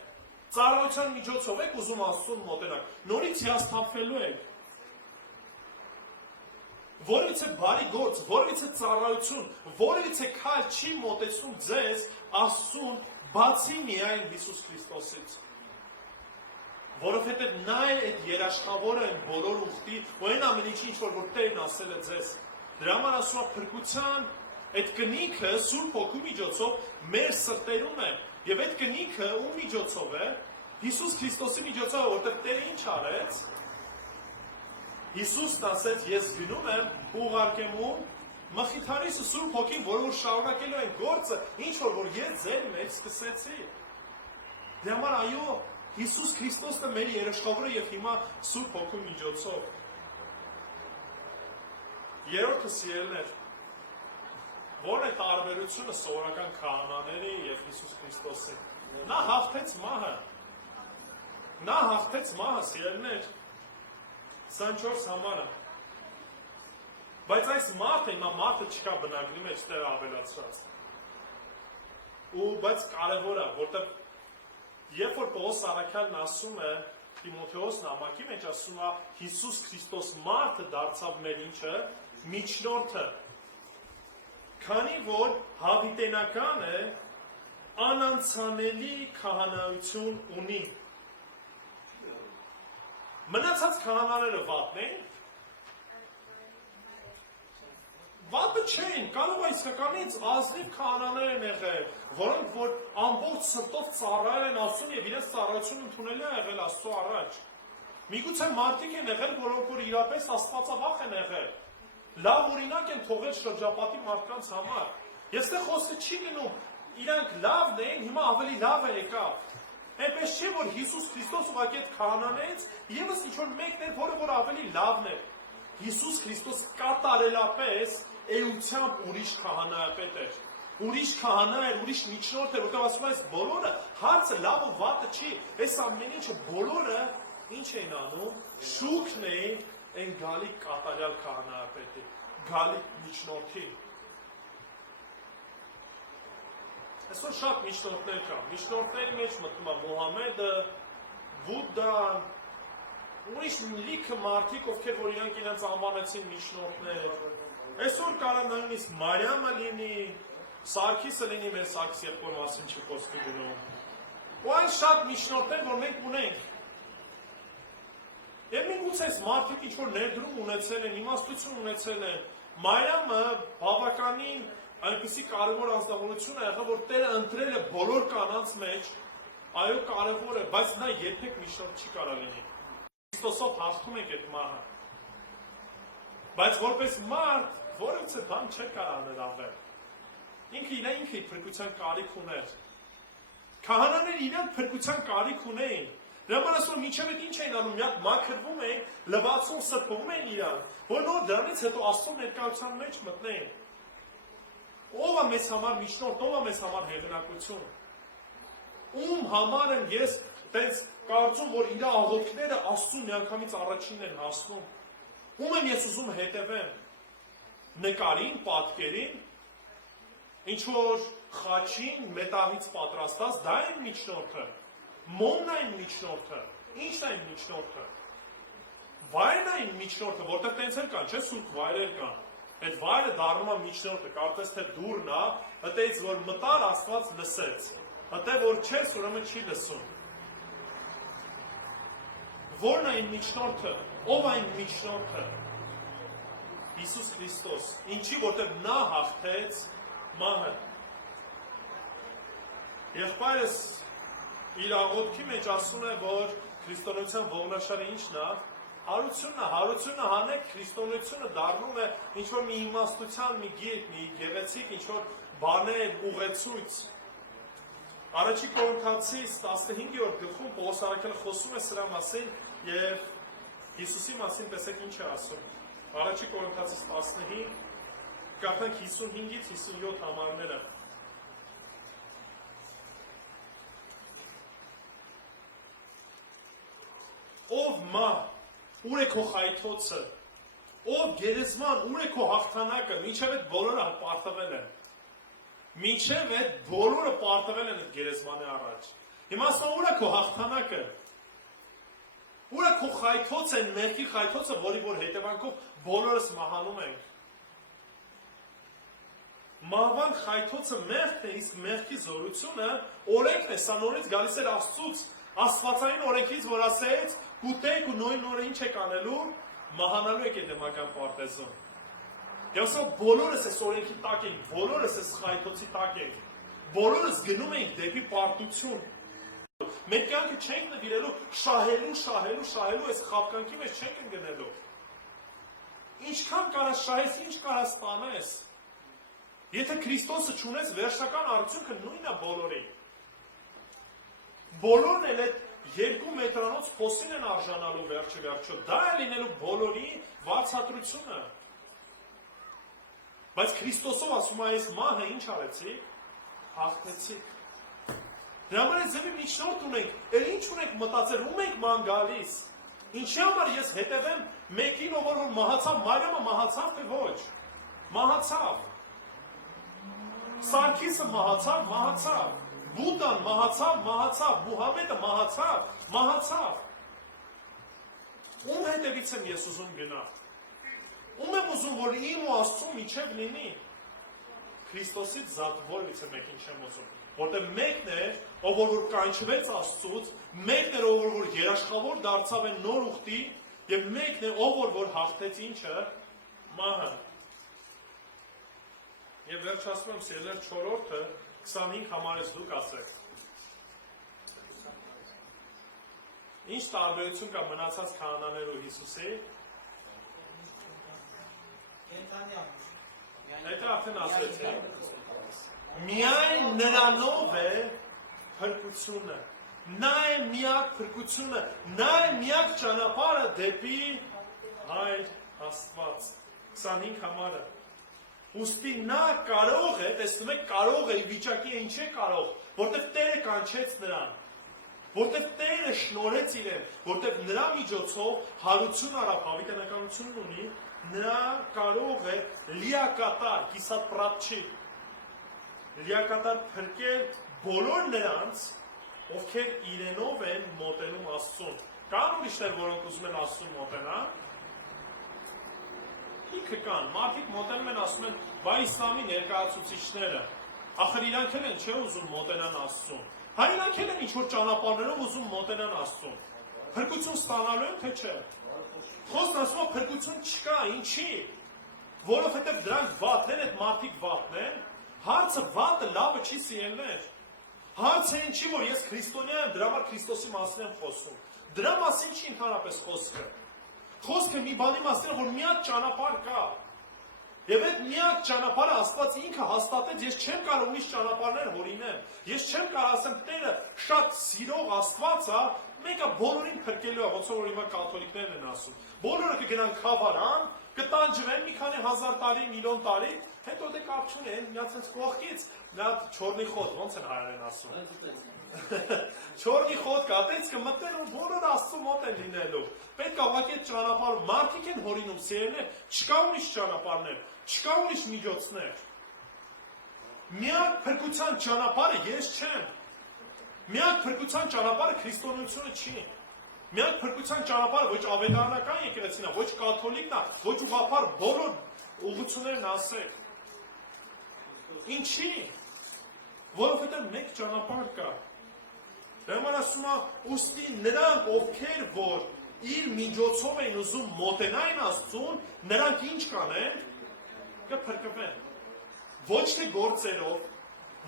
Ծառայության միջոցով եք ուզում Աստծուն մոտենալ, նորից հիասթափվելու եք։ Որևիցե բարի գործ, որևիցե ծառայություն, որևիցե քայլ չի մոտեցնում ձեզ Աստծուն, բացի միայն Հիսուս Քրիստոսից։ Որովհետև նա է այդ երաշխավորը այն բոլոր ուխտի, ու այն ամեն ինչի, ինչ որ Տերն ասել է ձեզ։ Դրա համար ասում է փրկության այդ կնիքը Սուրբ Հոգու միջոցով մեր սրտերում է, եւ այդ կնիքը ում միջոցով է, Հիսուս Քրիստոսի միջոցով, որտեղ Տերը ինչ արեց։ Հիսուսն ասեց, ես գնում եմ ու ուղարկեմ ում Մխիթարիսը Սուրբ Հոգին, որ շարունակելու են գործը, ինչ որ ես ձեր մեջ սկսեցի։ Դրա համար այո, Հիսուս Քրիստոսն է մեր երաշխավորը եւ հիմա Սուրբ Հոգու միջոցով։ Երրորդը սիրելիներ, Որն է տարբերությունը սովորական քահանաների եւ Հիսուս Քրիստոսի։ Նա հաղթեց մահը։ Նա հաղթեց մահը, սիրելիներ։ 24 համարը։ Բայց այս մարդը, հիմա մարդը չկա բնագրի մեջ դեռ ավելացրած։ Բայց կարևոր է, որտեղ երբ որ Պողոս Առաքյալն ասում է Տիմոթեոս նամակի մեջ ասում է Հիսուս Քրիստոս մարդը դարձավ մեր ինչը միջնորդը, քանի որ հավիտենական է անանցանելի քահանայություն ունի։ Մնացած քահանաները վատն են, վատը չեն, կարող է իսկականից ազնիվ քահանաներ են եղել, որոնք որ ամբողջ սրտով ծառայել են Աստծուն եւ իրենց ծառայությունը ընդունել է եղել Աստծո առաջ։ Միգուցե մարդիկ են եղել, որոնք որ իրապես աստվածավախ են եղել։ Լավ օրինակ են թողել շրջապատի մարդկանց համար։ Եվ ստե խոսքը չի գնում, իրանք լավն էին, հիմա ավելի լավ է եկավ։ Այնպես չէ, որ Հիսուս Քրիստոս ուղղակի այդ քահանաներից եւս ինչ որ մեկն էր, որը որ ավելի լավն է։ Հիսուս Քրիստոս կատարելապես էությամբ ուրիշ քահանայապետ էր։ Ուրիշ քահանա էր, ուրիշ միջնորդ էր, որտեղ ասում այս բոլորը հարցը լավ ու վատը չի, այս ամեն ինչը բոլորը ինչ էին անում, շուքն էին այն գալի կատարյալ քահանայապետի, գալի միջնորդի։ Այսօր շատ միջնորդներ կան, միջնորդների մեջ մտնում է Մոհամեդը, Բուդդան, ուրիշ լիքը մարդիկ, ովքեր որ իրանք իրենց անվանեցին միջնորդներ։ Այսօր կարա նույնիսկ Մարիամը լինի, Սարգիսը լինի, մեր Սարգիս եղբոր մասին չի խոսքի գնում։ Ու այն շատ միջնորդներ, որ մենք ունենք։ Եվ միգուցե այս մարդիկ ինչ-որ ներդրում ունեցել են, իմաստություն ունեցել են։ Մարիամը բավականին այնպիսի կարևոր անձնավորություն է եղել, որ Տերը ընտրել է բոլոր կանանց մեջ, այո կարևոր է, բայց նա երբեք միջնորդ չի կարա լինի։ Քրիստոսով հաղթում ենք այդ մահը։ Բայց որպես մարդ, որևէ բան չէ կարող ներավել։ Ինքը իր փրկության կարիք ուներ։ Քահանաները իրենք փրկության կարիք ունեին։ Դրանց ասում միջև այդ ինչ էին անում, մի հատ մաքրվում էին, լվացում սրբում էին իրան, որ նոր դրանից հետո Աստծո ներկայության մեջ մտնեին։ Ով է մեզ համար միջնորդ, ով է մեզ համար հեղինակություն։ Ում համար եմ ես տենց կարծում, որ իր աղոթքները Աստծուն միանգամից առաջինն են հասնում։ Ում եմ ես ուզում հետևեմ։ Նկարին, պատկերին, ինչ որ խաչին, մետաղից պատրաստած, դա է միջնորդը։ Մոնն է միջնորդը։ Ի՞նչն է միջնորդը։ Վայրն է միջնորդը, որտեղ տենց էլ կան, չէ՞, սուրբ վայրեր կան։ Այդ վայրը դառնում է միջնորդը, կարծես թե դուրն է, այդտեղից որ մտար Աստված լսեց։ Այդտեղ որ չես, ուրեմն չի լսում։ Որն է միջնորդը։ Ով է միջնորդը։ Հիսուս Քրիստոս, ինչի որտեղ նա հաղթեց մահը։ Եղբայրս իր աղոթքի մեջ ասում է, որ քրիստոնեության ողնաշարը ինչն է, հարությունը հանեք, քրիստոնեությունը դառնում է ինչ-որ մի իմաստության, մի գիրք, մի գեղեցիկ, ինչ-որ բաներ, ուղեցույց։ Առաջի Կորինթացիս 15-րդ գլխում Պողոս Առաքյալը խոսում է սրա մասին եւ Հիսուսի մասին տեսեք ինչ է ասում։ Առաջի Կորինթացիս 15, կարդանք 55-ից 57 համարները։ Ով մահ, ուր է քո խայթոցը, ով գերեզման, ուր է քո հաղթանակը, մինչև այդ բոլորը պարտվել են։ Մինչև այդ բոլորը պարտվել են այդ գերեզմանի առաջ։ Հիմա ասում ուր է քո հաղթանակը, ուր է քո խայթոցը, այն մեղքի խայթոցը, որի որ հետևանքով բոլորս մահանում ենք։ Մահվան խայթոցը մեղքն է, իսկ մեղքի զորությունը օրենքն է, սա նորից գալիս էր Աստծուց, Աստվածային օրենքից, որ ասեց, կուտեք ու նույն օրը ինչ եք անելու, մահանալու եք էդեմական պարտեզում։ Եվ ասա բոլորս այս օրենքի տակ ենք, բոլորս այս խայթոցի տակ ենք, բոլորս գնում ենք դեպի պարտություն։ Մեր կյանքը չենք նվիրելու շահելու այս խաբկանքի մեջ չենք ընկնելու։ Ինչքան կարաս շահես, ինչ կարաս տանես։ Եթե Քրիստոսը չունես, վերջնական արդյունքը նույնն է բոլորին։ Բոլորն էլ այդ 2 մետրանոց փոսին են արժանալու վերջը, դա է լինելու բոլորի վարձատրությունը։ Բայց Քրիստոսով ասում է այս մահը ինչ արեցի, հաղթեցիք։ Դրա համար այս ձևի միջնորդ ունենք, էլ ինչ ունենք մտածել, ում ենք ման գալիս։ Ինչի համար ես հետևեմ մեկին, ով որ մահացավ, Մարիամը մահացավ, թե ոչ։ Մահացավ։ Սարգիսը մահացավ։ Բուդդան մահացավ, Մուհամեդը մահացավ։ Ում հետևից եմ ես ուզում գնալ։ Ում եմ ուզում, որ իմ ու Աստծու միջև լինի։ Քրիստոսից զատ որևիցե մեկին չեմ ուզում։ Որտեղ մեկն է, ով որ կանչվեց Աստծուց, մեկն է, ով որ երաշխավոր դարձավ այն նոր ուխտի, եւ մեկն է, ով որ հաղթեց ինչը, մահը։ Եվ վերջացնում եմ սիրելիներ 4-րդը 25 համարից դուք ասեք։ Ինչ տարբերություն կա մնացած քահանաներու Հիսուսի։ Այդ արդեն ասեցի։ Միայն նրանով է փրկությունը։ Նա է միակ փրկությունը, նա է միակ ճանապարհը դեպի Հայր Աստված։ 25 համարը։ Ուստի նա կարող է, տեսնում եք, կարող է, վիճակի է, ինչ է կարող, որտեղ Տերը կանչեց նրան, որտեղ Տերը շնորհեց իրեն, որտեղ նրա միջոցով հարություն արավ, հավիտենականություն ունի, նա կարող է լիակատար, կիսատ պրապչի, լիակատար փրկել բոլոր նրանց, ովքեր իրենով են մոտենում Աստծուն։ Կան ուրիշներ, որոնք ուզում են Աստծուն մոտենալ։ Ինքը կան, մարդիկ մոտենում են, ասում են, բա իսլամի ներկայացուցիչները, ախր իրանք են չէ ուզում մոտենան Աստծուն։ Հա իրանք են ինչ-որ ճանապարհներով ուզում մոտենան Աստծուն։ Փրկություն ստանալու են, թե չէ։ Խոսքն ասում է, փրկություն չկա, ինչի։ Որովհետև դրանք վատն են, այդ մարդիկ վատն են, հարցը վատը լավը չի սիրելներ։ Հարցը այն չի, որ ես քրիստոնյա եմ, դրա համար Քրիստոսի մասին եմ խոսում։ Դրա մասին չի ընդհանրապես խոսքը։ Խոսքը մի բանի մասին է, որ միակ ճանապարհ կա։ Եվ այդ միակ ճանապարհը Աստված ինքը հաստատեց, ես չեմ կարող ուրիշ ճանապարհներ հորինեմ։ Ես չեմ կարող ասեմ Տերը շատ սիրող Աստված է, մեկը բոլորին փրկելու է, ոնց որ հիմա կաթոլիկներն են ասում։ Բոլորը կգնան խավարան, կտանջվեն մի քանի հազար տարի, միլիոն տարի, հետո դե կապ չունի, միացած կողքից, նա չորնի խոտ, ոնց են հայերեն ասում։ Չորնի խոտ կա, տենց կմտնեն ու բոլոր Աստծու մոտ են լինելու։ Պետք է ուղղակի այդ ճանապարհը մարդիկ են հորինում սիրելիներ, չկա ուրիշ ճանապարհներ, չկա ուրիշ միջոցներ։ Միակ փրկության ճանապարհը ես չեմ։ Միակ փրկության ճանապարհը քրիստոնեությունը չի։ Միակ փրկության ճանապարհը ոչ ավետարանական եկեղեցին է, ոչ կաթոլիկն է, ոչ ուղղափառ բոլոր ուղղություններն ասեք։ Ինչի՞։ Որովհետև մեկ ճանապարհ կա։ Դրա համար ասում է, ուստի նրանք, ովքեր որ իր միջոցով են ուզում մոտենային Աստծուն, նրանք ինչ կանեն, կփրկվեն։ Ոչ թե գործերով,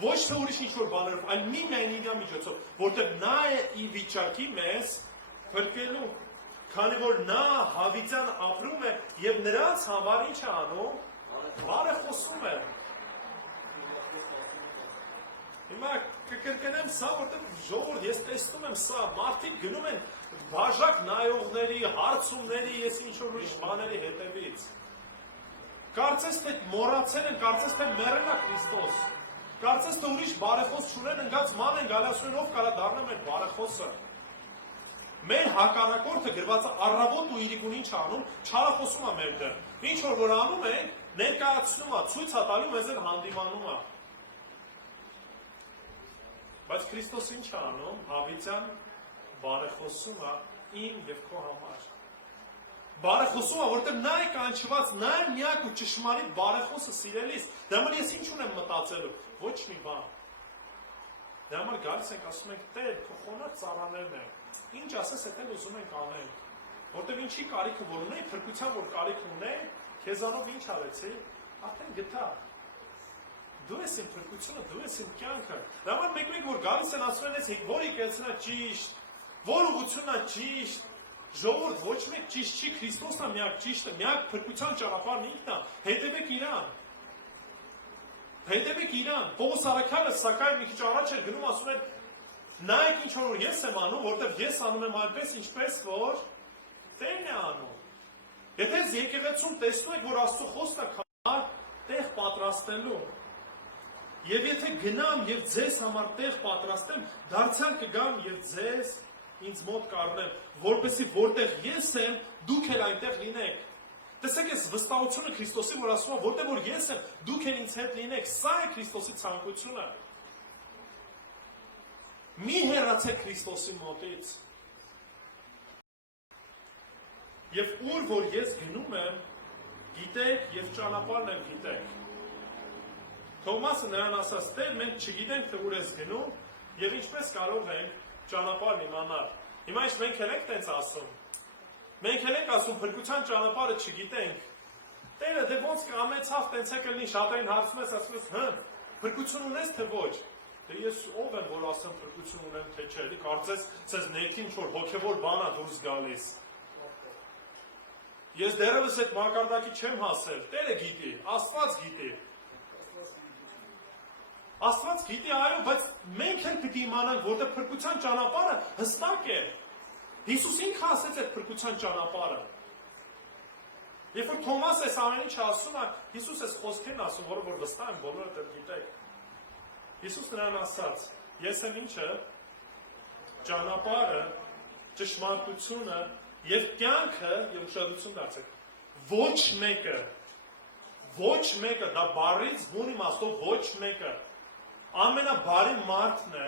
ոչ թե ուրիշ ինչ-որ բաներով, այլ միմիայն իր միջոցով, որտեղ նա է ի վիճակի մեզ փրկելու, քանի որ նա հավիտյան ապրում է եւ նրանց համար ինչ է անում, բարը խոսում է։ Հիմա կկրկնեմ սա, որտեղ ժողովուրդ, ես տեսնում եմ սա, մարդիկ գնում են բաժակ նայողների, հարցումների, ես ինչ-որ ուրիշ բաների հետևից։ Կարծես թե մոռացել են, կարծես թե մեռել է Քրիստոս։ Կարծես թե ուրիշ բարեխոս չունեն, ընկած ման են գալի, ասում են ով կարա դառնա մեր բարեխոսը։ Մեր հակառակորդը գրված է առավոտ ու իրիկուն ինչ անում, չարախոսում է մեր դեմ։ Ինչ որ անում ենք, ներկայացնում է, ցույց է տալու մեզ են հանդիմանում է։ Բայց Քրիստոս ինչ է անում, հավիտյան բարեխոսում է իմ եւ քո համար։ Բարեխոսում է, որտեղ նա է կանչված, նա է միակ ու ճշմարիտ բարեխոսը սիրելիս։ Դա համար ես ինչ ունեմ մտածելու, ոչ մի բան։ Դա համար գալիս ենք ասում ենք, Տեր, քո խոնարհ ծառաներն են։ Ինչ ասես, եթե ուզում ենք անենք։ Որտեղ ինչի կարիքը որ ունենք, փրկության որ կարիք ունենք, քեզանով ինչ արեցի, արդեն գտա։ Դու ես իմ փրկությունը, դու ես իմ կյանքը։ Դա համար մեկ-մեկ որ գալիս են ասում են, որ եկեղեցին է ճիշտ, որ ուղղությունն է ճիշտ, ժողովուրդ ոչ մեկ ճիշտ չի, Քրիստոսն է միակ ճիշտը, միակ փրկության ճանապարհն ինքն է, հետևեք իրան։ Հետևեք իրան։ Պողոս առաքյալը սակայն մի քիչ առաջ էր գնում ասում էր, նայեք ինչ որ ես եմ անում, որտեղ ես անում եմ այնպես, ինչպես որ Տերն է անում։ Եթե եկեղեցում տեսնում եք, որ Աստծո խոսքը քար, տեղ պատրաստելու։ Եվ եթե գնամ եւ ձեզ համար տեղ պատրաստեմ, դարձյալ կգամ եւ ձեզ ինձ մոտ կառնեմ, որպեսզի որտեղ ես եմ, դուք էլ այնտեղ լինեք։ Տեսեք, այս վստահությունը Քրիստոսի, որ ասում է, որտեղ որ ես եմ, դուք էլ ինձ հետ լինեք, սա է Քրիստոսի ցանկությունը։ Մի հեռացեք Քրիստոսի մոտից։ Եվ ուր որ ես գնում եմ, գիտեք եւ ճանապարհն եմ գիտեք։ Թոմասը նրան ասաց. «Տեր, մենք չգիտենք թե ուր ես գնում եւ ինչպես կարող ենք ճանապարհն իմանալ»։ Հիմա ինչ մենք էլ ենք տենց ասում։ Մենք էլ ենք ասում փրկության ճանապարհը չգիտենք։ Տերը դե ոնց կամեցավ տենց է կլինի, շատերին հարցում ես, ասում ես, փրկություն ունես թե ոչ։ Դե ես ով եմ որ ասեմ փրկություն ունեմ թե չէ։ Դի կարծես ցես ներքին ինչ որ հոգեվոր բան է դուրս գալիս։ Ես դեռևս այդ մակարդակի չեմ հասել։ Տերը գիտի, Աստված գիտի։ Աստված գիտի, այո, բայց մենք էլ պիտի իմանանք, որտեղ փրկության ճանապարհը հստակ է։ Հիսուս ինքը ասեց այդ փրկության ճանապարհը։ Երբ որ Թոմաս այս ամեն ինչը ասում է, Հիսուս այս խոսքերն ասում, որը որ վստահ եմ, բոլորը դեռ գիտեք։ Հիսուս նրան ասաց. «Ես եմ ինչը, ճանապարհը, ճշմարտությունը եւ կյանքը, եւ ուշադրություն դարձեք։ Ոչ մեկը, դա բառից բուն իմաստով ոչ մեկը, ամենաբարի մարդն է,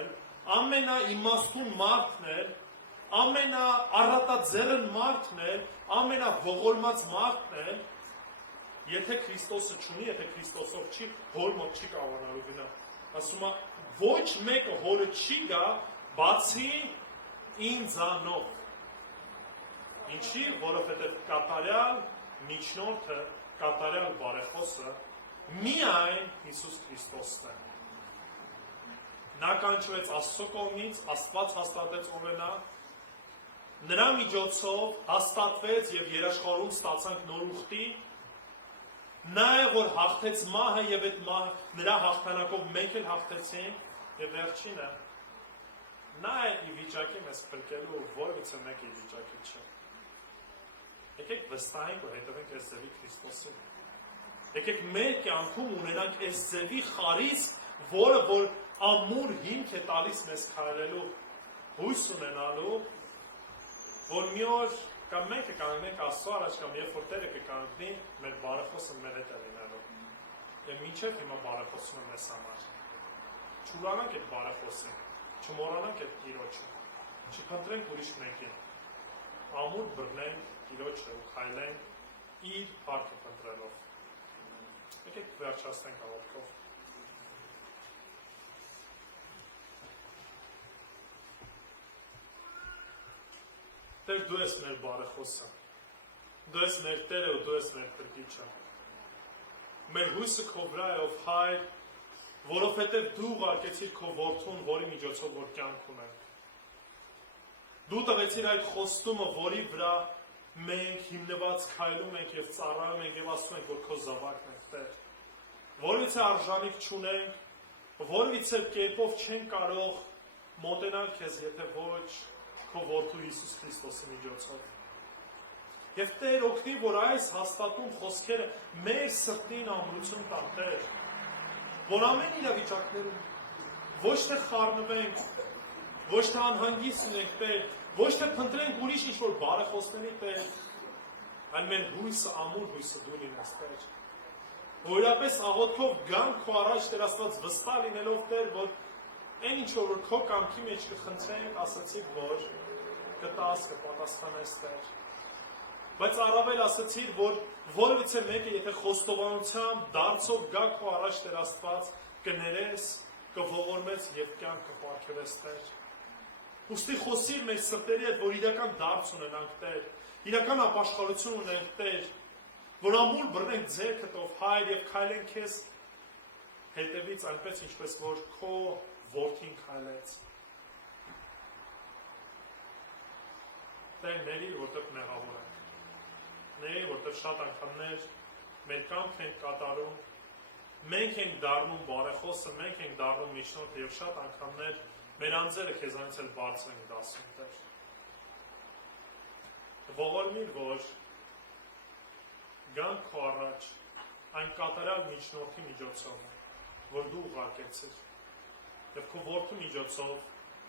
ամենաիմաստուն մարդն է, ամենաառատաձեռն մարդն է, ամենաողորմած մարդն է, եթե Քրիստոսը չունի, եթե Քրիստոսով չի, հոր մոտ չի կարողանալու գնալ։ Ասում է, ոչ մեկը հորը չի գա, բացի ինձանով։ Ինչի, որովհետև կատարյալ միջնորդը, կատարյալ բարեխոսը միայն Հիսուս Քրիստոսն է։ Նա կանչվեց Աստծո կողմից, Աստված հաստատեց օրենա, նրա միջոցով հաստատվեց եւ երաշխարում ստացանք նոր ուխտի, նա է որ հաղթեց մահը եւ այդ մահը նրա հաղթանակով մենք էլ հաղթեցինք եւ վերջինը նա է ի վիճակի մեզ փրկելու որևիցե մեկը ի վիճակի չէ։ Եկեք վստահենք, որ հետևենք այս ձևի Քրիստոսին։ Եկեք մեր կյանքում ունենանք այս ձևի խարիսք, որը որ ամուր հիմք է տալիս մեզ քայլելու, հույս ունենալու, որ մի օր կամ մենք կկանգնենք Աստծո առաջ կամ երբ որ Տերը կկանգնի, մեր բարեխոսը մեր հետ է լինելու։ Եվ մինչև հիմա բարեխոսում է մեզ համար։ Չուրանանք այդ բարեխոսին, չմոռանանք այդ Տիրոջը, չփնտրենք ուրիշ մեկին, ամուր բռնենք Տիրոջը ու քայլենք իր փառքը փնտրելով։ Եկեք վերջացնենք աղոթքով։ Տեր, դու ես մեր բարեխոսը, դու ես մեր Տերը ու դու ես մեր Փրկիչը։ Մեր հույսը քո վրա է, ով Հայր, որովհետև դու ուղարկեցիր քո որդուն, որի միջոցով որ կյանք ունենք։ Դու տվեցիր այդ խոստումը, որի վրա մենք հիմնված քայլում ենք եւ ծառայում ենք եւ ասում ենք, որ քո զավակն ենք, Տեր։ Որևիցե արժանիք չունենք, որևիցե կերպով չենք կարող մոտենալ քեզ, եթե ոչ քո որդու Հիսուս Քրիստոսի միջոցով։ Եվ Տեր օգնի, որ այս հաստատուն խոսքերը մեր սրտին ամրություն տան, Տեր, որ ամեն իրավիճակներում ոչ թե խառնվենք, ոչ թե անհանգիստ լինենք, Տեր, ոչ թե փնտրենք ուրիշ ինչ-որ բարեխոսների, Տեր, այլ մեր հույսը, ամուր հույսը դու լինես, Տեր։ Որապես աղոթքով գանք քո առաջ, Տեր Աստված, վստահ լինելով, Տեր, որ այն ինչ որ քո կամքի մեջ կխնդրենք, ասացիք, որ կտաս, կպատասխանես, Տեր։ Բայց առավել ասացիր, որ որևիցե մեկը, եթե խոստովանությամբ դարձով գա քո առաջ, Տեր Աստված, կներես, կողորմես եւ կյանք կպարգևես, Տեր։ Ուստի խոսիր մեր սրտերի հետ, որ իրական դարձ ունենանք, Տեր, իրական ապաշխարություն ունենք, Տեր, որ ամուր բռնենք ձեռքդ, ով Հայր, եւ քայլենք քեզ հետևից այնպես, ինչպես որ քո որդին քայլեց։ Տեր, ների, որտեղ մեղավոր ենք։ Ների, որտեղ շատ անգամներ մեր կամքն ենք կատարում, մենք ենք դառնում բարեխոսը, մենք ենք դառնում միջնորդը եւ շատ անգամներ մեր անձերը քեզանից էլ բարձր են դասում, Տեր։ Ողորմիր, որ գանք քո առաջ, այն կատարյալ միջնորդի միջոցով, որ դու ուղարկեցիր, եւ քո որդու միջոցով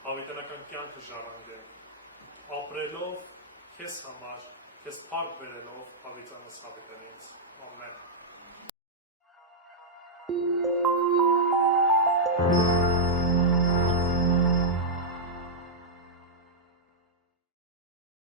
հավիտենական կյանքը ժառանգել, ապրելով քեզ համար, քեզ փառք բերելով հավիտյանս հավիտենից։ Ամեն։